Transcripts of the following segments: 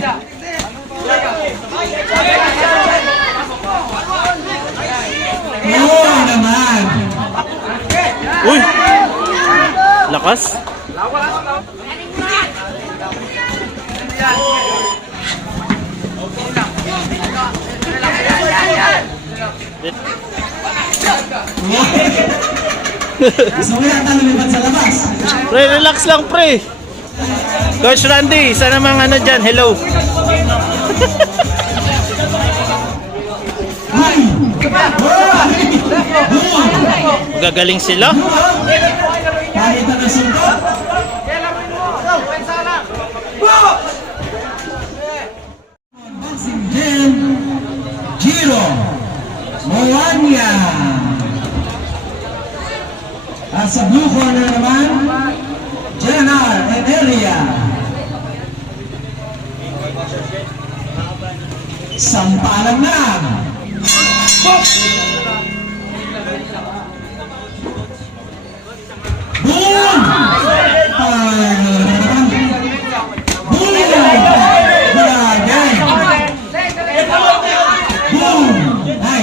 Grabe. Oo naman. Uy! Lakas. Gusto mo yata lumipad sa labas. Pre, relax lang pre. Coach Randy, isa namang ano dyan, hello. Ay! Ay! Gagaling sila. Giro, Moania. At sa blue corner naman, JNR and Sampalan na. Boom!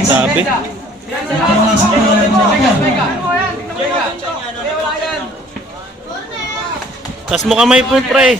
Sabi. Pumasok na mo ako. Tas mo kamay po pre.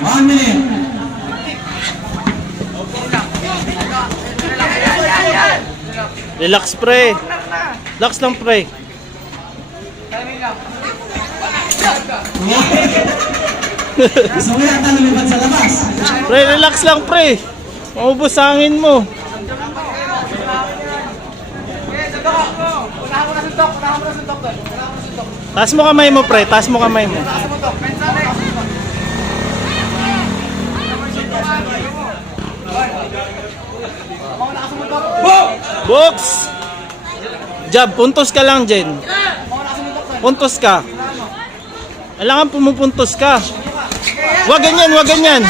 One minute. Relax pre. Relax lang pre. Gusto mo yata lumipad sa labas. Pre, relax lang pre. Maubos hangin mo. Taas mo kamay mo pre, taas mo kamay mo. Box! Jab, puntos ka lang, Jen. Puntos ka. Kailangan pumupuntos ka. Wag ganyan, wag ganyan.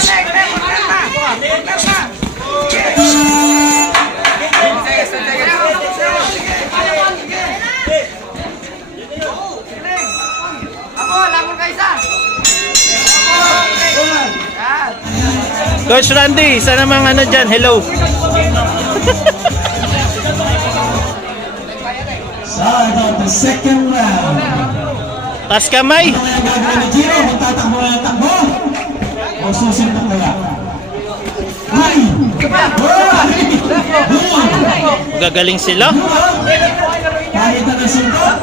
Coach Randy, isa namang ano dyan, hello. So, about the second round. Tas kamay. Ito kaya gagawin ni Giro, magtatakbo na ng takbo. O susuntok kaya. Ay! Gagaling sila. Kahit na nasunod.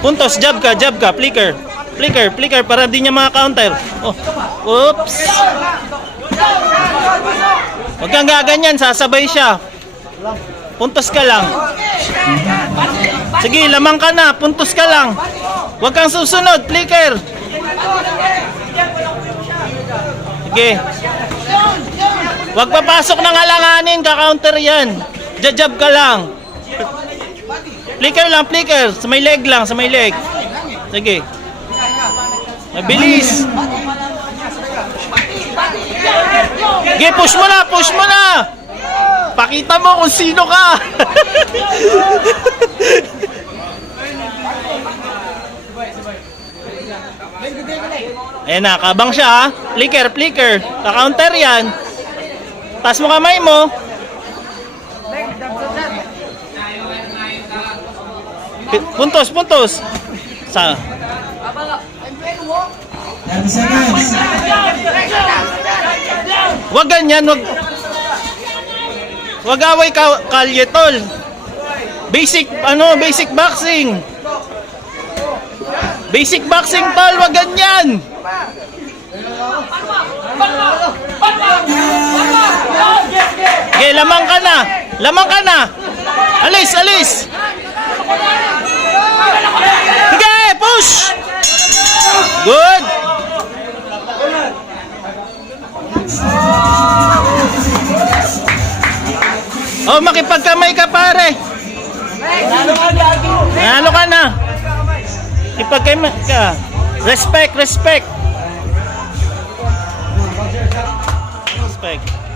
Puntos, jab ka, jab ka, flicker. Flicker, flicker para di niya maka-counter. Oh. Oops. Huwag kang gaganyan, sasabay siya. Puntos ka lang. Sige, lamang ka na, puntos ka lang. Huwag kang susunod, flicker. Sige. Huwag papasok ng alanganin, ka-counter yan. Jajab ka lang. Flicker lang, flicker. Sa may leg lang, sa may leg. Sige. Mabilis. Sige, push mo na, push mo na. Pakita mo kung sino ka. Ayan na, kabang siya ha. Flicker, flicker. Ka-counter yan. Taas mo kamay mo. Puntos, puntos. Sa 30 seconds. Wag ganyan, wag Wag away ka kalye tol. Basic ano, basic boxing. Basic boxing tol, wag ganyan. Okay, lamang ka na. Lamang ka na. Alis, alis. Sige, push. Good. Oh, makipagkamay ka pare. Ano ka na? Ipagkamay ka. Respect, respect. Respect.